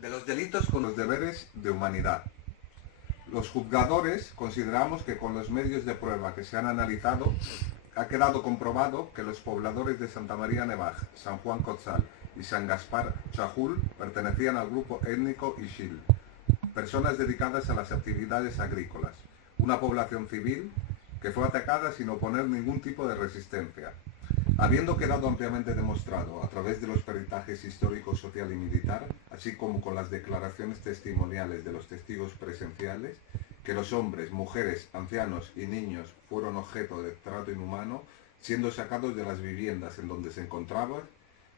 De los delitos con los deberes de humanidad. Los juzgadores consideramos que con los medios de prueba que se han analizado ha quedado comprobado que los pobladores de Santa María Nevaj, San Juan Cotzal y San Gaspar Chajul pertenecían al grupo étnico Ixil, personas dedicadas a las actividades agrícolas, una población civil que fue atacada sin oponer ningún tipo de resistencia. Habiendo quedado ampliamente demostrado a través de los peritajes histórico, social y militar, así como con las declaraciones testimoniales de los testigos presenciales, que los hombres, mujeres, ancianos y niños fueron objeto de trato inhumano, siendo sacados de las viviendas en donde se encontraban,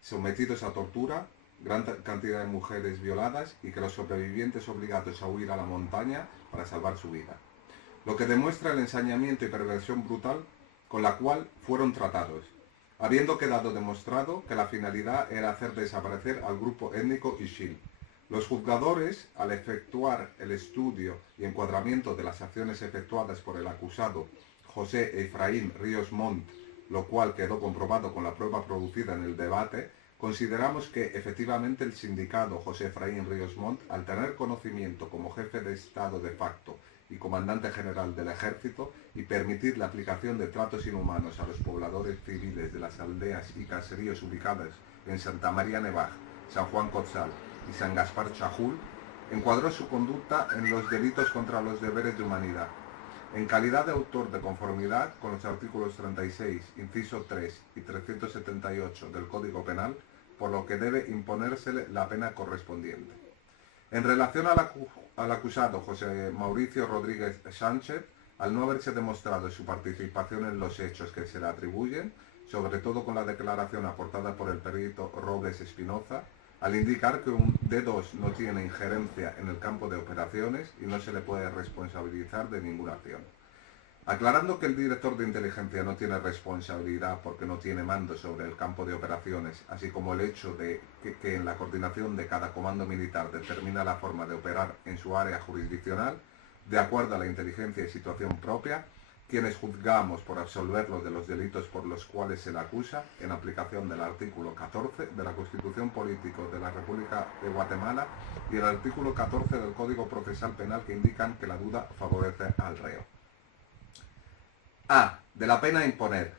sometidos a tortura, gran cantidad de mujeres violadas y que los sobrevivientes obligados a huir a la montaña para salvar su vida. Lo que demuestra el ensañamiento y perversión brutal con la cual fueron tratados, habiendo quedado demostrado que la finalidad era hacer desaparecer al grupo étnico Ixil. Los juzgadores, al efectuar el estudio y encuadramiento de las acciones efectuadas por el acusado José Efraín Ríos Montt, lo cual quedó comprobado con la prueba producida en el debate, consideramos que efectivamente el sindicado José Efraín Ríos Montt, al tener conocimiento como jefe de Estado de facto y comandante general del ejército y permitir la aplicación de tratos inhumanos a los pobladores civiles de las aldeas y caseríos ubicadas en Santa María Nevaj, San Juan Cotzal y San Gaspar Chajul, encuadró su conducta en los delitos contra los deberes de humanidad. En calidad de autor de conformidad con los artículos 36, inciso 3 y 378 del Código Penal, por lo que debe imponérsele la pena correspondiente. En relación al acusado José Mauricio Rodríguez Sánchez, al no haberse demostrado su participación en los hechos que se le atribuyen, sobre todo con la declaración aportada por el perito Robles Espinoza, al indicar que un D2 no tiene injerencia en el campo de operaciones y no se le puede responsabilizar de ninguna acción. Aclarando que el director de inteligencia no tiene responsabilidad porque no tiene mando sobre el campo de operaciones, así como el hecho de que en la coordinación de cada comando militar determina la forma de operar en su área jurisdiccional, de acuerdo a la inteligencia y situación propia, quienes juzgamos por absolverlo de los delitos por los cuales se le acusa, en aplicación del artículo 14 de la Constitución Política de la República de Guatemala y el artículo 14 del Código Procesal Penal que indican que la duda favorece al reo. A. De la pena a imponer.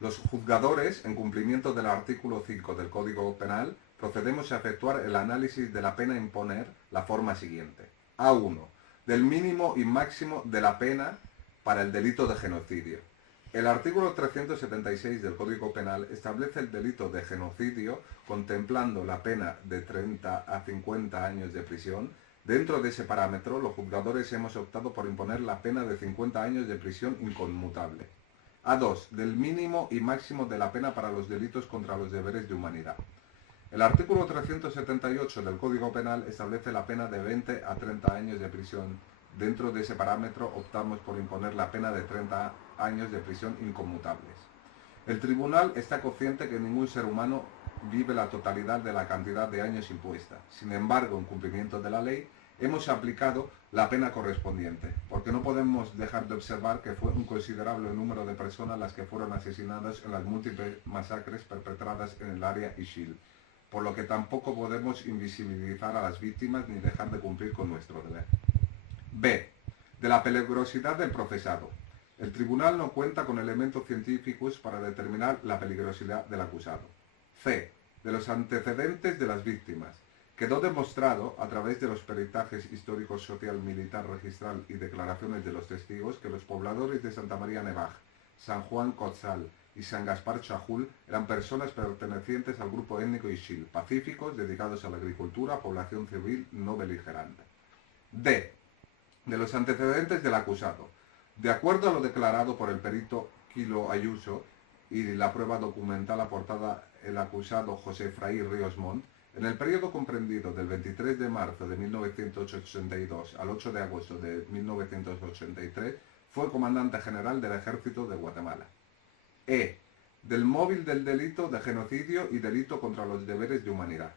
Los juzgadores, en cumplimiento del artículo 5 del Código Penal, procedemos a efectuar el análisis de la pena a imponer la forma siguiente. A1. Del mínimo y máximo de la pena para el delito de genocidio. El artículo 376 del Código Penal establece el delito de genocidio contemplando la pena de 30 a 50 años de prisión. Dentro de ese parámetro, los juzgadores hemos optado por imponer la pena de 50 años de prisión inconmutable. A2. Del mínimo y máximo de la pena para los delitos contra los deberes de humanidad. El artículo 378 del Código Penal establece la pena de 20 a 30 años de prisión. Dentro de ese parámetro optamos por imponer la pena de 30 años de prisión inconmutables. El tribunal está consciente que ningún ser humano vive la totalidad de la cantidad de años impuesta. Sin embargo, en cumplimiento de la ley, hemos aplicado la pena correspondiente, porque no podemos dejar de observar que fue un considerable número de personas las que fueron asesinadas en las múltiples masacres perpetradas en el área Ixil, por lo que tampoco podemos invisibilizar a las víctimas ni dejar de cumplir con nuestro deber. B. De la peligrosidad del procesado. El tribunal no cuenta con elementos científicos para determinar la peligrosidad del acusado. C. De los antecedentes de las víctimas. Quedó demostrado, a través de los peritajes históricos, social, militar, registral y declaraciones de los testigos, que los pobladores de Santa María Nevaj, San Juan Cotzal y San Gaspar Chajul eran personas pertenecientes al grupo étnico Ixil, pacíficos, dedicados a la agricultura, población civil no beligerante. D. De los antecedentes del acusado. De acuerdo a lo declarado por el perito Quilo Ayuso y la prueba documental aportada el acusado José Efraín Ríos Montt, en el periodo comprendido del 23 de marzo de 1982 al 8 de agosto de 1983, fue comandante general del Ejército de Guatemala. E. Del móvil del delito de genocidio y delito contra los deberes de humanidad.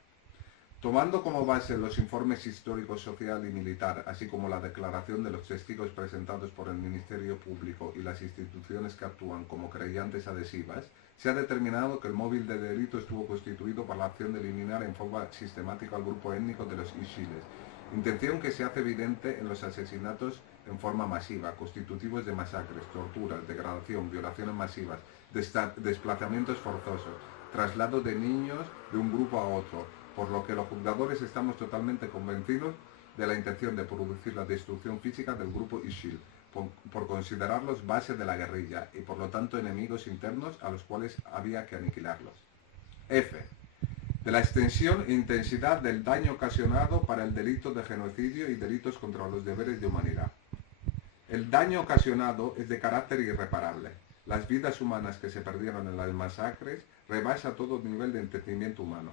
Tomando como base los informes históricos, social y militar, así como la declaración de los testigos presentados por el Ministerio Público y las instituciones que actúan como creyentes adhesivas, se ha determinado que el móvil de delito estuvo constituido por la acción de eliminar en forma sistemática al grupo étnico de los Ishiles, intención que se hace evidente en los asesinatos en forma masiva, constitutivos de masacres, torturas, degradación, violaciones masivas, desplazamientos forzosos, traslado de niños de un grupo a otro, por lo que los juzgadores estamos totalmente convencidos de la intención de producir la destrucción física del grupo Ishil, por considerarlos base de la guerrilla y por lo tanto enemigos internos a los cuales había que aniquilarlos. F. De la extensión e intensidad del daño ocasionado para el delito de genocidio y delitos contra los deberes de humanidad. El daño ocasionado es de carácter irreparable. Las vidas humanas que se perdieron en las masacres rebasa todo nivel de entendimiento humano.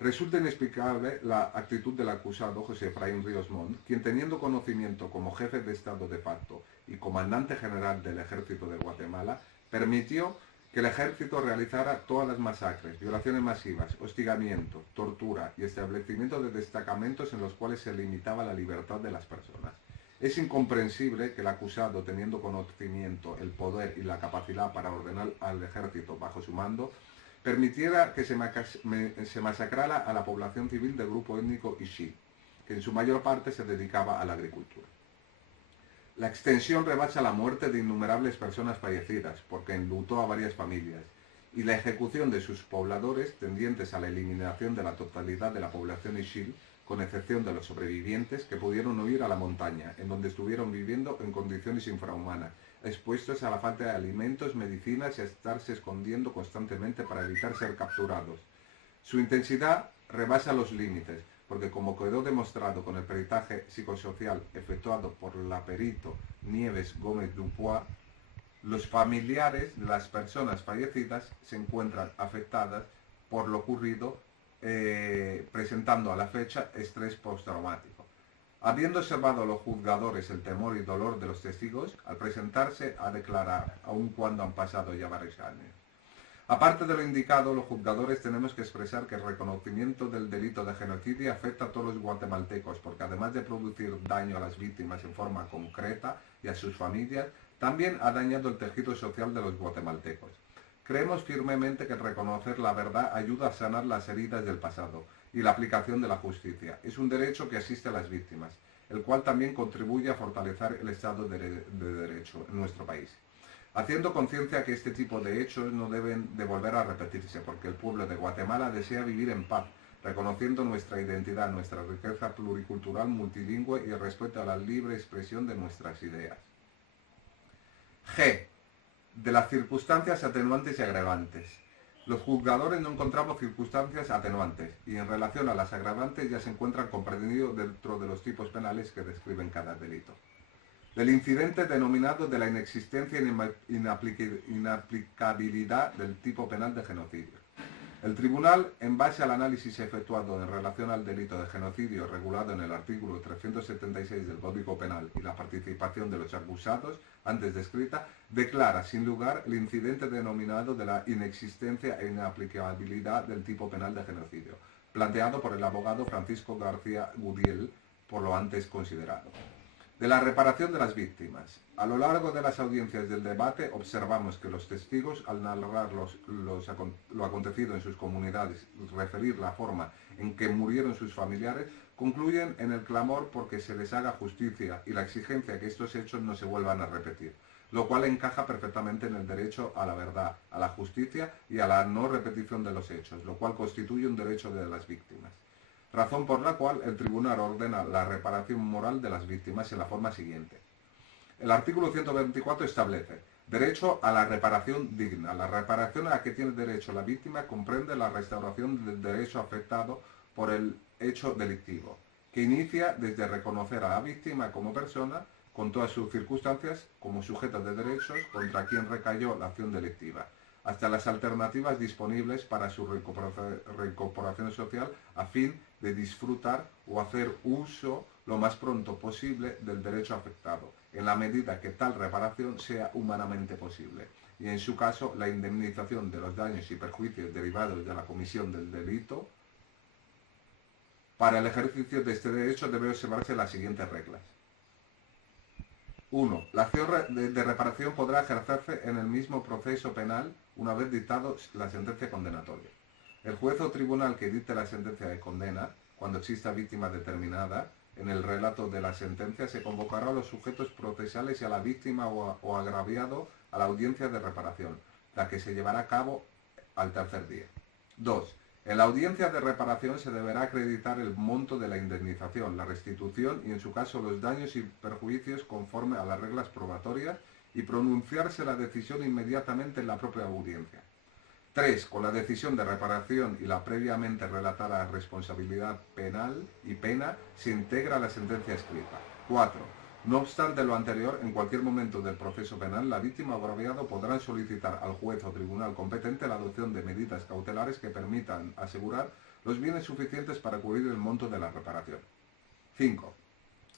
Resulta inexplicable la actitud del acusado José Efraín Ríos Montt, quien teniendo conocimiento como jefe de Estado de facto y comandante general del Ejército de Guatemala, permitió que el ejército realizara todas las masacres, violaciones masivas, hostigamiento, tortura y establecimiento de destacamentos en los cuales se limitaba la libertad de las personas. Es incomprensible que el acusado, teniendo conocimiento, el poder y la capacidad para ordenar al ejército bajo su mando, permitiera que se masacrara a la población civil del grupo étnico Ishi, que en su mayor parte se dedicaba a la agricultura. La extensión rebasa la muerte de innumerables personas fallecidas, porque enlutó a varias familias, y la ejecución de sus pobladores, tendientes a la eliminación de la totalidad de la población Ishil, con excepción de los sobrevivientes que pudieron huir a la montaña, en donde estuvieron viviendo en condiciones infrahumanas, expuestos a la falta de alimentos, medicinas y a estarse escondiendo constantemente para evitar ser capturados. Su intensidad rebasa los límites, porque como quedó demostrado con el peritaje psicosocial efectuado por la perito Nieves Gómez Dupois, los familiares de las personas fallecidas se encuentran afectadas por lo ocurrido, presentando a la fecha estrés postraumático. Habiendo observado los juzgadores el temor y dolor de los testigos al presentarse a declarar, aun cuando han pasado ya varios años. Aparte de lo indicado, los juzgadores tenemos que expresar que el reconocimiento del delito de genocidio afecta a todos los guatemaltecos, porque además de producir daño a las víctimas en forma concreta y a sus familias, también ha dañado el tejido social de los guatemaltecos. Creemos firmemente que reconocer la verdad ayuda a sanar las heridas del pasado y la aplicación de la justicia. Es un derecho que asiste a las víctimas, el cual también contribuye a fortalecer el Estado de Derecho en nuestro país, haciendo conciencia que este tipo de hechos no deben de volver a repetirse, porque el pueblo de Guatemala desea vivir en paz, reconociendo nuestra identidad, nuestra riqueza pluricultural, multilingüe y el respeto a la libre expresión de nuestras ideas. G. De las circunstancias atenuantes y agravantes. Los juzgadores no encontramos circunstancias atenuantes y en relación a las agravantes ya se encuentran comprendidos dentro de los tipos penales que describen cada delito. Del incidente denominado de la inexistencia e inaplicabilidad del tipo penal de genocidio. El tribunal, en base al análisis efectuado en relación al delito de genocidio regulado en el artículo 376 del Código Penal y la participación de los acusados antes descrita, declara sin lugar el incidente denominado de la inexistencia e inaplicabilidad del tipo penal de genocidio, planteado por el abogado Francisco García Gudiel, por lo antes considerado. De la reparación de las víctimas. A lo largo de las audiencias del debate observamos que los testigos, al narrar lo acontecido en sus comunidades y referir la forma en que murieron sus familiares, concluyen en el clamor porque se les haga justicia y la exigencia que estos hechos no se vuelvan a repetir, lo cual encaja perfectamente en el derecho a la verdad, a la justicia y a la no repetición de los hechos, lo cual constituye un derecho de las víctimas. Razón por la cual el tribunal ordena la reparación moral de las víctimas en la forma siguiente. El artículo 124 establece derecho a la reparación digna. La reparación a la que tiene derecho la víctima comprende la restauración del derecho afectado por el hecho delictivo, que inicia desde reconocer a la víctima como persona, con todas sus circunstancias, como sujeto de derechos contra quien recayó la acción delictiva, hasta las alternativas disponibles para su reincorporación social a fin de disfrutar o hacer uso lo más pronto posible del derecho afectado, en la medida que tal reparación sea humanamente posible, y en su caso la indemnización de los daños y perjuicios derivados de la comisión del delito Para el ejercicio de este derecho debe observarse las siguientes reglas. 1. La acción de reparación podrá ejercerse en el mismo proceso penal una vez dictado la sentencia condenatoria. El juez o tribunal que dicte la sentencia de condena, cuando exista víctima determinada, en el relato de la sentencia se convocará a los sujetos procesales y a la víctima o agraviado a la audiencia de reparación, la que se llevará a cabo al tercer día. 2. En la audiencia de reparación se deberá acreditar el monto de la indemnización, la restitución y, en su caso, los daños y perjuicios conforme a las reglas probatorias y pronunciarse la decisión inmediatamente en la propia audiencia. 3. Con la decisión de reparación y la previamente relatada responsabilidad penal y pena se integra la sentencia escrita. 4. No obstante lo anterior, en cualquier momento del proceso penal, la víctima o agraviado podrán solicitar al juez o tribunal competente la adopción de medidas cautelares que permitan asegurar los bienes suficientes para cubrir el monto de la reparación. 5.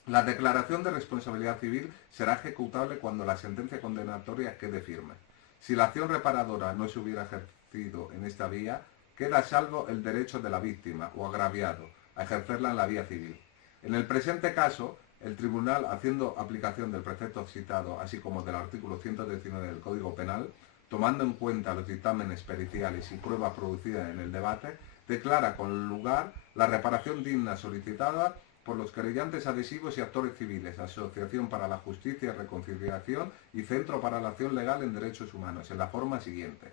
La declaración de responsabilidad civil será ejecutable cuando la sentencia condenatoria quede firme. Si la acción reparadora no se hubiera ejercido en esta vía, queda a salvo el derecho de la víctima o agraviado a ejercerla en la vía civil. En el presente caso, el tribunal, haciendo aplicación del precepto citado, así como del artículo 119 del Código Penal, tomando en cuenta los dictámenes periciales y pruebas producidas en el debate, declara con lugar la reparación digna solicitada por los querellantes adhesivos y actores civiles, Asociación para la Justicia y Reconciliación y Centro para la Acción Legal en Derechos Humanos, en la forma siguiente.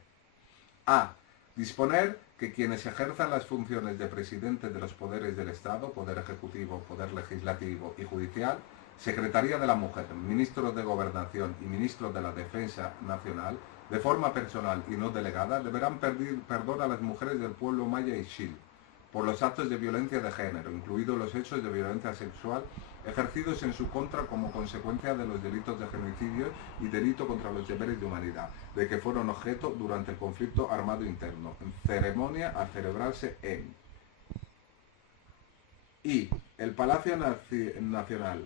A. Disponer que quienes ejerzan las funciones de presidentes de los poderes del Estado, Poder Ejecutivo, Poder Legislativo y Judicial, Secretaría de la Mujer, Ministros de Gobernación y Ministros de la Defensa Nacional, de forma personal y no delegada, deberán pedir perdón a las mujeres del pueblo maya y xil por los actos de violencia de género, incluidos los hechos de violencia sexual ejercidos en su contra como consecuencia de los delitos de genocidio y delito contra los deberes de humanidad, de que fueron objeto durante el conflicto armado interno, en ceremonia a celebrarse en y el Palacio Nacional,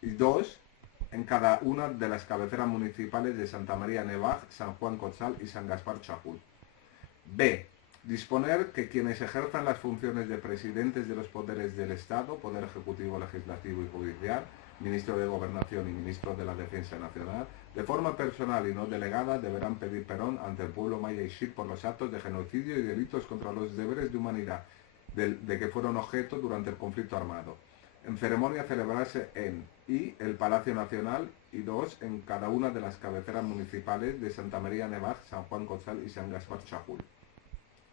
y 2. En cada una de las cabeceras municipales de Santa María Nevaj, San Juan Cotzal y San Gaspar Chajul. B. Disponer que quienes ejerzan las funciones de presidentes de los poderes del Estado, Poder Ejecutivo, Legislativo y Judicial, Ministro de Gobernación y Ministro de la Defensa Nacional, de forma personal y no delegada, deberán pedir perdón ante el pueblo maya y xil por los actos de genocidio y delitos contra los deberes de humanidad de que fueron objeto durante el conflicto armado. En ceremonia celebrarse en y el Palacio Nacional, y 2. En cada una de las cabeceras municipales de Santa María Nevaj, San Juan Cotzal y San Gaspar Chajul.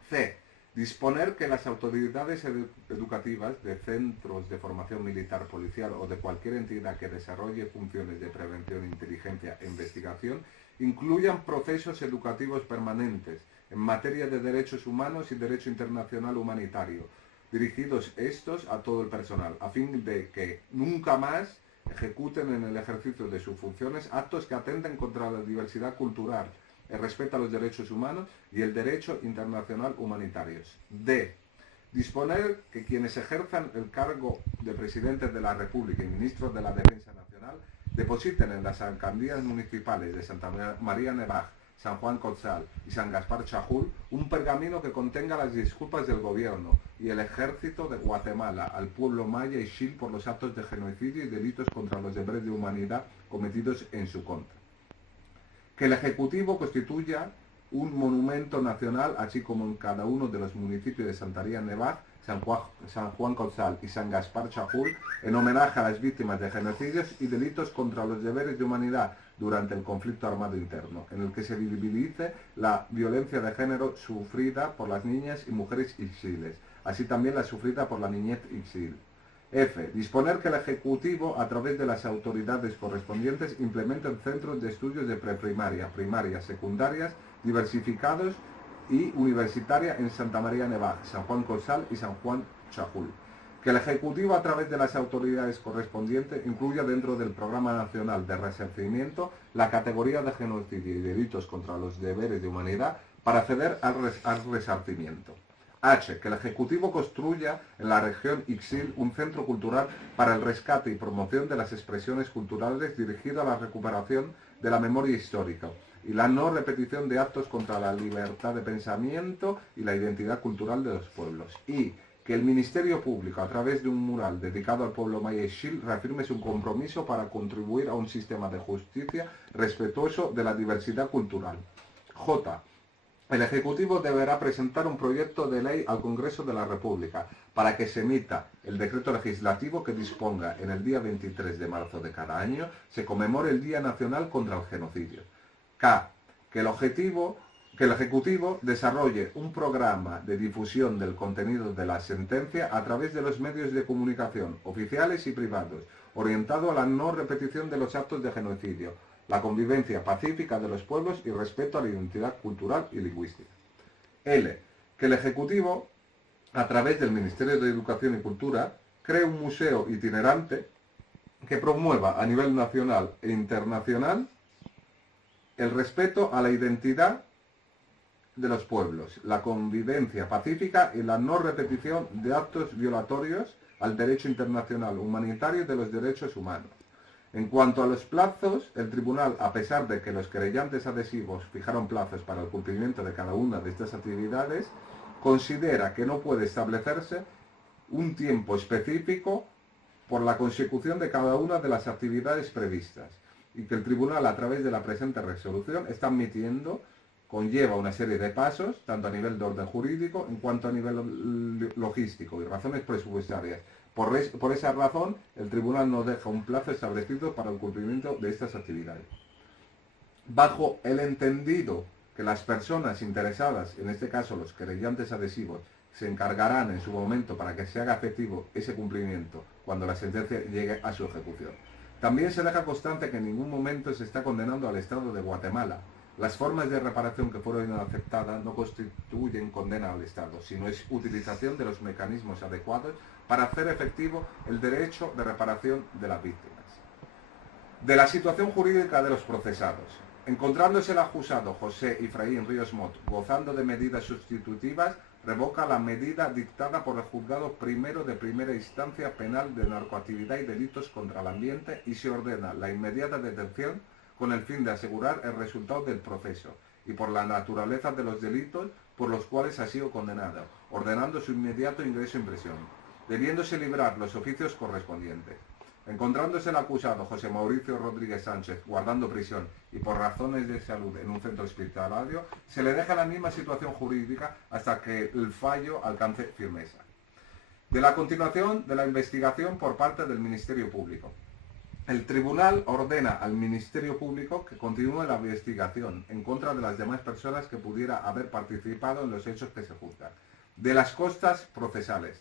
C. Disponer que las autoridades educativas de centros de formación militar, policial o de cualquier entidad que desarrolle funciones de prevención, inteligencia e investigación incluyan procesos educativos permanentes en materia de derechos humanos y derecho internacional humanitario, dirigidos estos a todo el personal, a fin de que nunca más ejecuten en el ejercicio de sus funciones actos que atenten contra la diversidad cultural, el respeto a los derechos humanos y el derecho internacional humanitarios. D. Disponer que quienes ejerzan el cargo de presidentes de la República y ministros de la Defensa Nacional depositen en las alcaldías municipales de Santa María Nevaj, San Juan Cotzal y San Gaspar Chajul un pergamino que contenga las disculpas del gobierno y el ejército de Guatemala al pueblo maya y xil por los actos de genocidio y delitos contra los deberes de humanidad cometidos en su contra. Que el Ejecutivo constituya un monumento nacional, así como en cada uno de los municipios de Santa María Nevaj, San Juan Cotzal y San Gaspar Chajul, en homenaje a las víctimas de genocidios y delitos contra los deberes de humanidad durante el conflicto armado interno, en el que se visibilice la violencia de género sufrida por las niñas y mujeres xiles, así también la sufrida por la niñez xil. F. Disponer que el Ejecutivo, a través de las autoridades correspondientes, implementen centros de estudios de preprimaria, primaria, secundarias, diversificados y universitaria en Santa María Nevaj, San Juan Cotzal y San Juan Chajul. Que el Ejecutivo, a través de las autoridades correspondientes, incluya dentro del Programa Nacional de Resarcimiento la categoría de genocidio y delitos contra los deberes de humanidad para acceder al resarcimiento. H. Que el Ejecutivo construya en la región Ixil un centro cultural para el rescate y promoción de las expresiones culturales dirigido a la recuperación de la memoria histórica y la no repetición de actos contra la libertad de pensamiento y la identidad cultural de los pueblos. Y que el Ministerio Público, a través de un mural dedicado al pueblo maya Ixil, reafirme su compromiso para contribuir a un sistema de justicia respetuoso de la diversidad cultural. J. El Ejecutivo deberá presentar un proyecto de ley al Congreso de la República para que se emita el decreto legislativo que disponga en el día 23 de marzo de cada año se conmemore el Día Nacional contra el Genocidio. K. Que el Ejecutivo desarrolle un programa de difusión del contenido de la sentencia a través de los medios de comunicación oficiales y privados, orientado a la no repetición de los actos de genocidio, la convivencia pacífica de los pueblos y respeto a la identidad cultural y lingüística. L. Que el Ejecutivo, a través del Ministerio de Educación y Cultura, cree un museo itinerante que promueva a nivel nacional e internacional el respeto a la identidad de los pueblos, la convivencia pacífica y la no repetición de actos violatorios al derecho internacional humanitario y de los derechos humanos. En cuanto a los plazos, el tribunal, a pesar de que los querellantes adhesivos fijaron plazos para el cumplimiento de cada una de estas actividades, considera que no puede establecerse un tiempo específico por la consecución de cada una de las actividades previstas y que el tribunal, a través de la presente resolución, está admitiendo conlleva una serie de pasos, tanto a nivel de orden jurídico en cuanto a nivel logístico y razones presupuestarias. Por esa razón, el tribunal no deja un plazo establecido para el cumplimiento de estas actividades. Bajo el entendido que las personas interesadas, en este caso los querellantes adhesivos, se encargarán en su momento para que se haga efectivo ese cumplimiento cuando la sentencia llegue a su ejecución. También se deja constante que en ningún momento se está condenando al Estado de Guatemala. Las formas de reparación que fueron aceptadas no constituyen condena al Estado, sino es utilización de los mecanismos adecuados para hacer efectivo el derecho de reparación de las víctimas. De la situación jurídica de los procesados. Encontrándose el acusado José Efraín Ríos Mot gozando de medidas sustitutivas, revoca la medida dictada por el Juzgado Primero de Primera Instancia Penal de Narcoactividad y Delitos contra el Ambiente y se ordena la inmediata detención con el fin de asegurar el resultado del proceso y por la naturaleza de los delitos por los cuales ha sido condenado, ordenando su inmediato ingreso en prisión, debiéndose librar los oficios correspondientes. Encontrándose el acusado José Mauricio Rodríguez Sánchez guardando prisión y por razones de salud en un centro hospitalario, se le deja la misma situación jurídica hasta que el fallo alcance firmeza. De la continuación de la investigación por parte del Ministerio Público. El tribunal ordena al Ministerio Público que continúe la investigación en contra de las demás personas que pudiera haber participado en los hechos que se juzgan. De las costas procesales.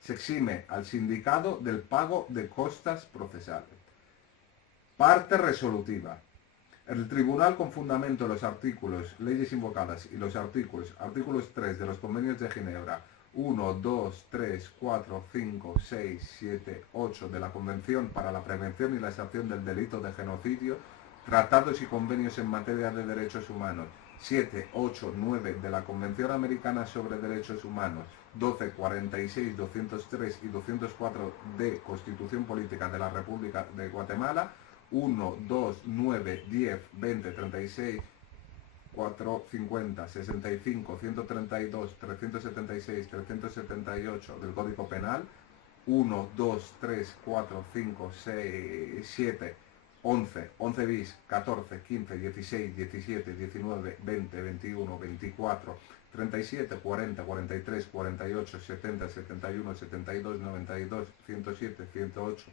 Se exime al sindicado del pago de costas procesales. Parte resolutiva. El tribunal, con fundamento en los artículos, leyes invocadas y los artículos 3 de los convenios de Ginebra, 1, 2, 3, 4, 5, 6, 7, 8 de la Convención para la Prevención y la Sanción del Delito de Genocidio, tratados y convenios en materia de derechos humanos, 7, 8, 9 de la Convención Americana sobre Derechos Humanos, 12, 46, 203 y 204 de Constitución Política de la República de Guatemala, 1, 2, 9, 10, 20, 36, 4, 50, 65, 132, 376, 378 del Código Penal, 1, 2, 3, 4, 5, 6, 7, 11, 11 bis, 14, 15, 16, 17, 19, 20, 21, 24, 37, 40, 43, 48, 70, 71, 72, 92, 107, 108,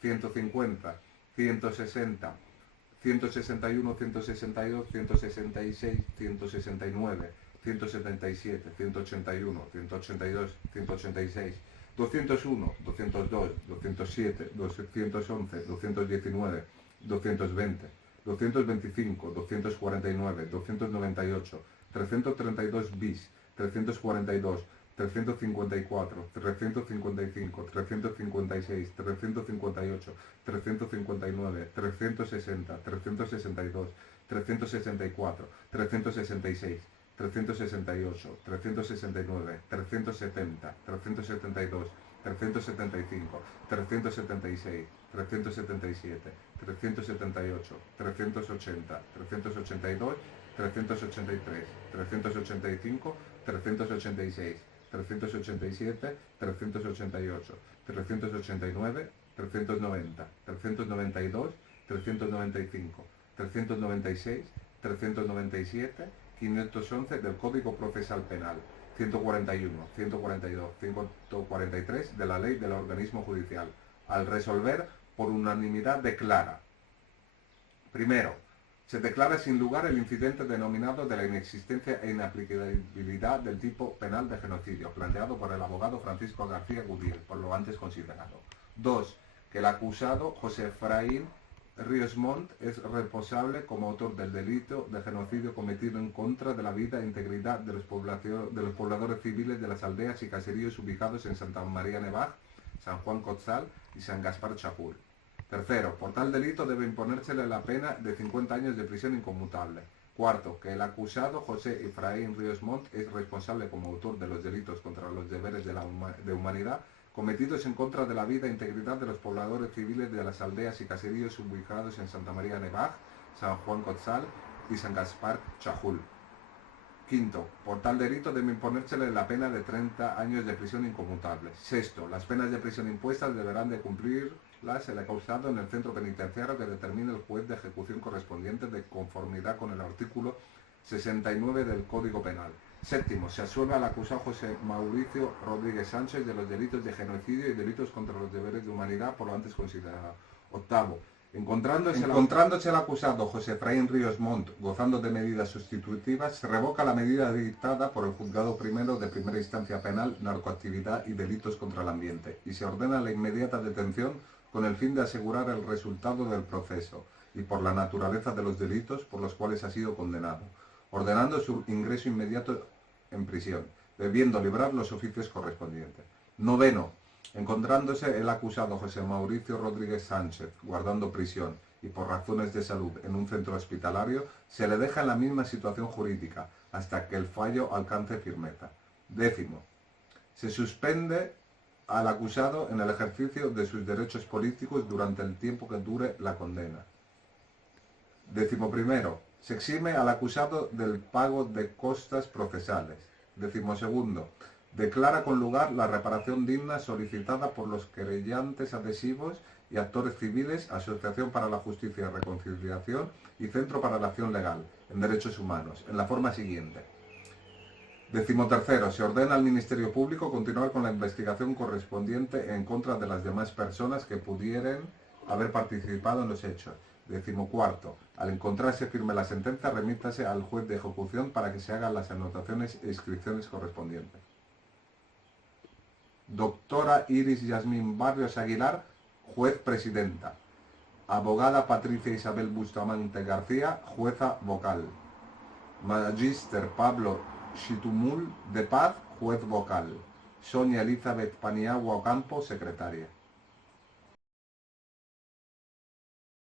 150, 160, 161, 162, 166, 169, 177, 181, 182, 186, 201, 202, 207, 211, 219, 220, 225, 249, 298, 332 bis, 342, 354, 355, 356, 358, 359, 360, 362, 364, 366, 368, 369, 370, 372, 375, 376, 377, 378, 380, 382, 383, 385, 386, 387, 388, 389, 390, 392, 395, 396, 397, 511 del Código Procesal Penal, 141, 142, 143 de la Ley del Organismo Judicial. Al resolver, por unanimidad declara: primero, se declara sin lugar el incidente denominado de la inexistencia e inaplicabilidad del tipo penal de genocidio, planteado por el abogado Francisco García Gudiel, por lo antes considerado. 2. Que el acusado José Efraín Ríos Montt es responsable como autor del delito de genocidio cometido en contra de la vida e integridad de los pobladores civiles de las aldeas y caseríos ubicados en Santa María Nevaj, San Juan Cotzal y San Gaspar Chajul. Tercero, por tal delito debe imponérsele la pena de 50 años de prisión inconmutable. Cuarto, que el acusado José Efraín Ríos Montt es responsable como autor de los delitos contra los deberes de humanidad cometidos en contra de la vida e integridad de los pobladores civiles de las aldeas y caseríos ubicados en Santa María Nevaj, San Juan Cotzal y San Gaspar Chajul. Quinto, por tal delito debe imponérsele la pena de 30 años de prisión inconmutable. Sexto, las penas de prisión impuestas deberán de cumplirlas el acusado en el centro penitenciario que determine el juez de ejecución correspondiente de conformidad con el artículo 69 del Código Penal. Séptimo, se absuelve al acusado José Mauricio Rodríguez Sánchez de los delitos de genocidio y delitos contra los deberes de humanidad por lo antes considerado. Octavo, encontrándose el acusado José Efraín Ríos Montt gozando de medidas sustitutivas, se revoca la medida dictada por el Juzgado Primero de Primera Instancia Penal, Narcoactividad y Delitos contra el Ambiente y se ordena la inmediata detención con el fin de asegurar el resultado del proceso y por la naturaleza de los delitos por los cuales ha sido condenado, ordenando su ingreso inmediato en prisión, debiendo librar los oficios correspondientes. Noveno, encontrándose el acusado José Mauricio Rodríguez Sánchez guardando prisión y por razones de salud en un centro hospitalario, se le deja en la misma situación jurídica hasta que el fallo alcance firmeza. Décimo, se suspende al acusado en el ejercicio de sus derechos políticos durante el tiempo que dure la condena. Décimo primero, se exime al acusado del pago de costas procesales. Décimo segundo, declara con lugar la reparación digna solicitada por los querellantes adhesivos y actores civiles, Asociación para la Justicia y Reconciliación y Centro para la Acción Legal en Derechos Humanos, en la forma siguiente. Décimo tercero, se ordena al Ministerio Público continuar con la investigación correspondiente en contra de las demás personas que pudieran haber participado en los hechos. Décimo cuarto, al encontrarse firme la sentencia, remítase al juez de ejecución para que se hagan las anotaciones e inscripciones correspondientes. Doctora Iris Yasmín Barrios Aguilar, juez presidenta. Abogada Patricia Isabel Bustamante García, jueza vocal. Magíster Pablo Chitumul de Paz, juez vocal. Sonia Elizabeth Paniagua Ocampo, secretaria.